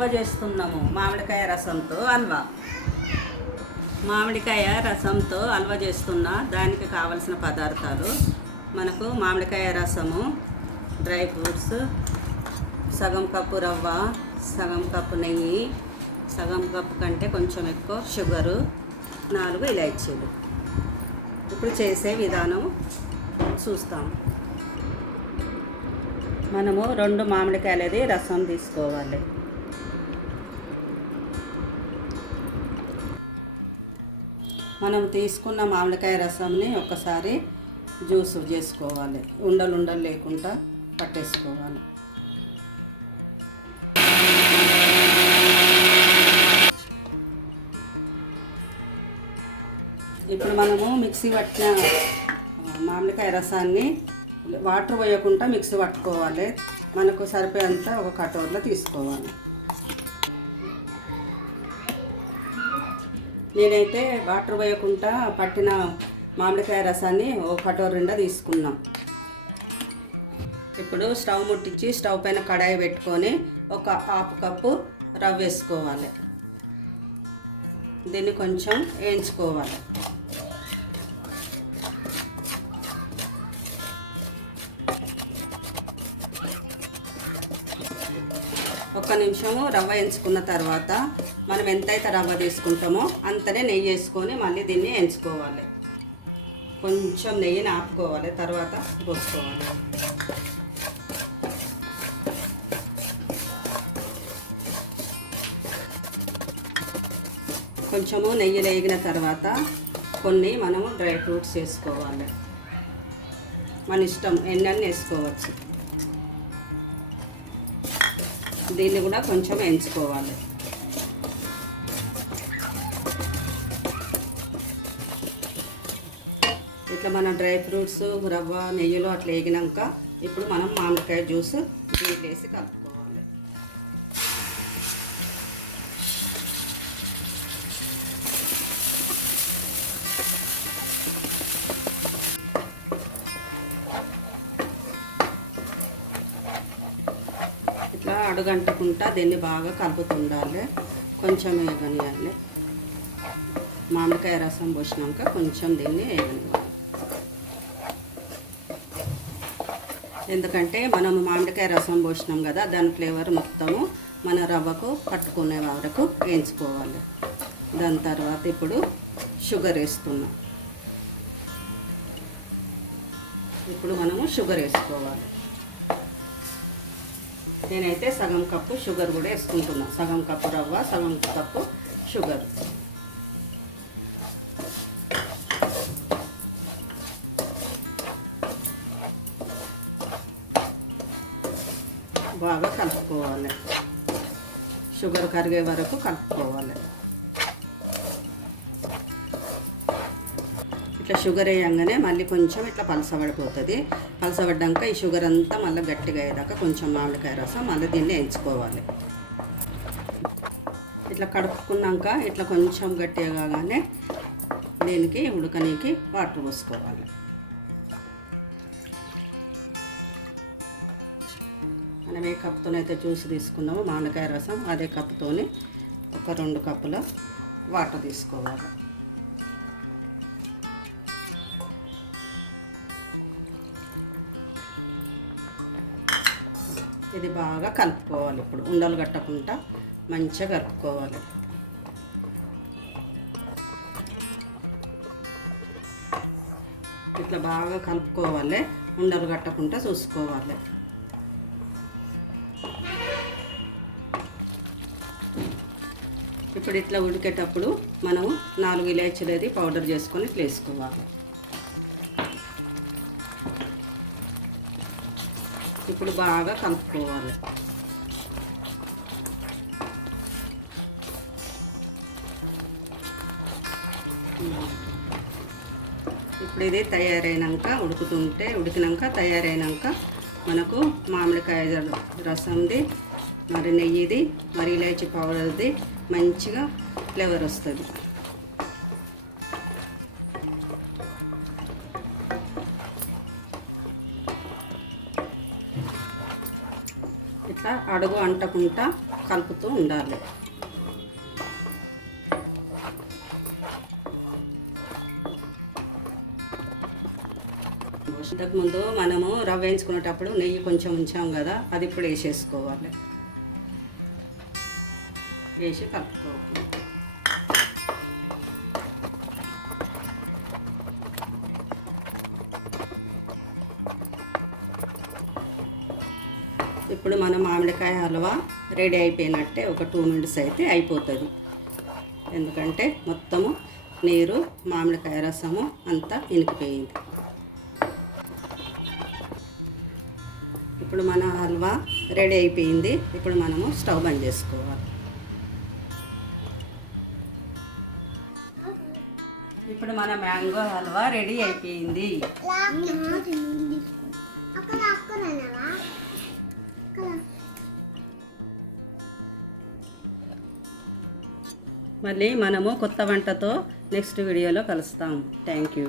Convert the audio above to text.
హల్వా చేస్తున్నాము. మామిడికాయ రసంతో హల్వా. మామిడికాయ రసంతో హల్వా చేస్తున్నా. దానికి కావలసిన పదార్థాలు మనకు మామిడికాయ రసము, డ్రై ఫ్రూట్స్, సగం కప్పు రవ్వ, సగం కప్పు నెయ్యి, సగం కప్పు కంటే కొంచెం ఎక్కువ షుగరు, 4 ఇలాచీలు. ఇప్పుడు చేసే విధానం చూస్తాము. మనము 2 మామిడికాయలది రసం తీసుకోవాలి. మనం తీసుకున్న మామిడికాయ రసంని ఒకసారి జ్యూస్ చేసుకోవాలి. ఉండలు లేకుండా పట్టేసుకోవాలి. ఇప్పుడు మనము మిక్సీ పట్టిన మామిడికాయ రసాన్ని వాటర్ పోయకుండా మిక్సీ పట్టుకోవాలి. మనకు సరిపోయేంత ఒక కటోరలో తీసుకోవాలి. నేనైతే వాటర్ పోయకుండా పట్టిన మామిడికాయ రసాన్ని ఒక కటోర నిండా తీసుకున్నాం. ఇప్పుడు స్టవ్ ముట్టించి స్టవ్ పైన కడాయి పెట్టుకొని ఒక 1/2 కప్పు రవ్వ వేసుకోవాలి. దీన్ని కొంచెం వేయించుకోవాలి. ఒక్క నిమిషము రవ్వ వేయించుకున్న తర్వాత మనం ఎంతైతే రవ్వ తీసుకుంటామో అంతనే నెయ్యి వేసుకొని మళ్ళీ దీన్ని వేయించుకోవాలి. కొంచెం నెయ్యిని ఆపుకోవాలి, తర్వాత పోసుకోవాలి. కొంచెము నెయ్యి వేగిన తర్వాత కొన్ని మనము డ్రై ఫ్రూట్స్ వేసుకోవాలి. మన ఇష్టం ఎన్నన్నీ వేసుకోవచ్చు. దీన్ని కూడా కొంచెం వేయించుకోవాలి. ఇట్లా మన డ్రై ఫ్రూట్స్ రవ్వ నెయ్యిలో అట్లా వేగినాక ఇప్పుడు మనం మామిడికాయ జ్యూస్ దీంట్లో వేసి కలుపుకోవాలి. ఇట్లా అడుగంటకుండా దీన్ని బాగా కలుపుతుండాలి. కొంచెం వేగనియాలి. మామిడికాయ రసం పోసినాక కొంచెం దీన్ని వేగనివ్వాలి. ఎందుకంటే మనం మామిడికాయ రసం పోసినాం కదా, దాని ఫ్లేవర్ మొత్తము మన రవ్వకు పట్టుకునే వరకు వేయించుకోవాలి. దాని తర్వాత ఇప్పుడు షుగర్ వేస్తున్నాం. ఇప్పుడు మనము షుగర్ వేసుకోవాలి. నేనైతే సగం కప్పు షుగర్ కూడా వేసుకుంటున్నాను. సగం కప్పు రవ్వ, సగం కప్పు షుగర్. బాగా కలుపుకోవాలి. షుగర్ కరిగే వరకు కలుపుకోవాలి. ఇట్లా షుగర్ వేయంగానే మళ్ళీ కొంచెం ఇట్లా పలసబడిపోతుంది. పలసబడ్డాక ఈ షుగర్ అంతా మళ్ళీ గట్టిగా అయ్యేదాకా కొంచెం మామిడికాయ రసం మళ్ళీ దీన్ని వేయించుకోవాలి. ఇట్లా కడుపుకున్నాక ఇట్లా కొంచెం గట్టిగా కాగానే దీనికి ఉడకనీకి వాటర్ పోసుకోవాలి. మనం ఏ కప్పుతోనైతే జ్యూస్ తీసుకున్నామో మామిడికాయ రసం, అదే కప్పుతోని ఒక 2 కప్పుల వాటర్ తీసుకోవాలి. ఇది బాగా కలుపుకోవాలి. ఇప్పుడు ఉండలు కట్టకుండా మంచిగా కలుపుకోవాలి. ఇట్లా బాగా కలుపుకోవాలి. ఉండలు కట్టకుండా చూసుకోవాలి. ఇప్పుడు ఇట్లా ఉడికేటప్పుడు మనం 4 ఇలాచీలది పౌడర్ చేసుకొని ఇట్లా వేసుకోవాలి. ఇప్పుడు బాగా కలుపుకోవాలి. ఇప్పుడు ఇది తయారైనాక ఉడికినాక తయారైనాక మనకు మామిడికాయ రసంది, మరి నెయ్యిది, మరి ఇలాచీ పౌడర్ది మంచిగా ఫ్లేవర్ వస్తుంది. ఇట్లా అడుగు అంటకుండా కలుపుతూ ఉండాలి. ఇంతకుముందు మనము రవ్వ వేయించుకునేటప్పుడు నెయ్యి కొంచెం ఉంచాం కదా, అది ఇప్పుడు వేసేసుకోవాలి. వేసి కలుపుకోవాలి. ఇప్పుడు మన మామిడికాయ హల్వా రెడీ అయిపోయినట్టే. ఒక 2 మినిట్స్ అయితే అయిపోతుంది. ఎందుకంటే మొత్తము నీరు మామిడికాయ రసము అంతా ఇనికిపోయింది. ఇప్పుడు మన హల్వా రెడీ అయిపోయింది. ఇప్పుడు మనము స్టవ్ బంద్ చేసుకోవాలి. ఇప్పుడు మన మ్యాంగో హల్వా రెడీ అయిపోయింది. మళ్ళీ మనము కొత్త వంటతో నెక్స్ట్ వీడియోలో కలుస్తాం. Thank you.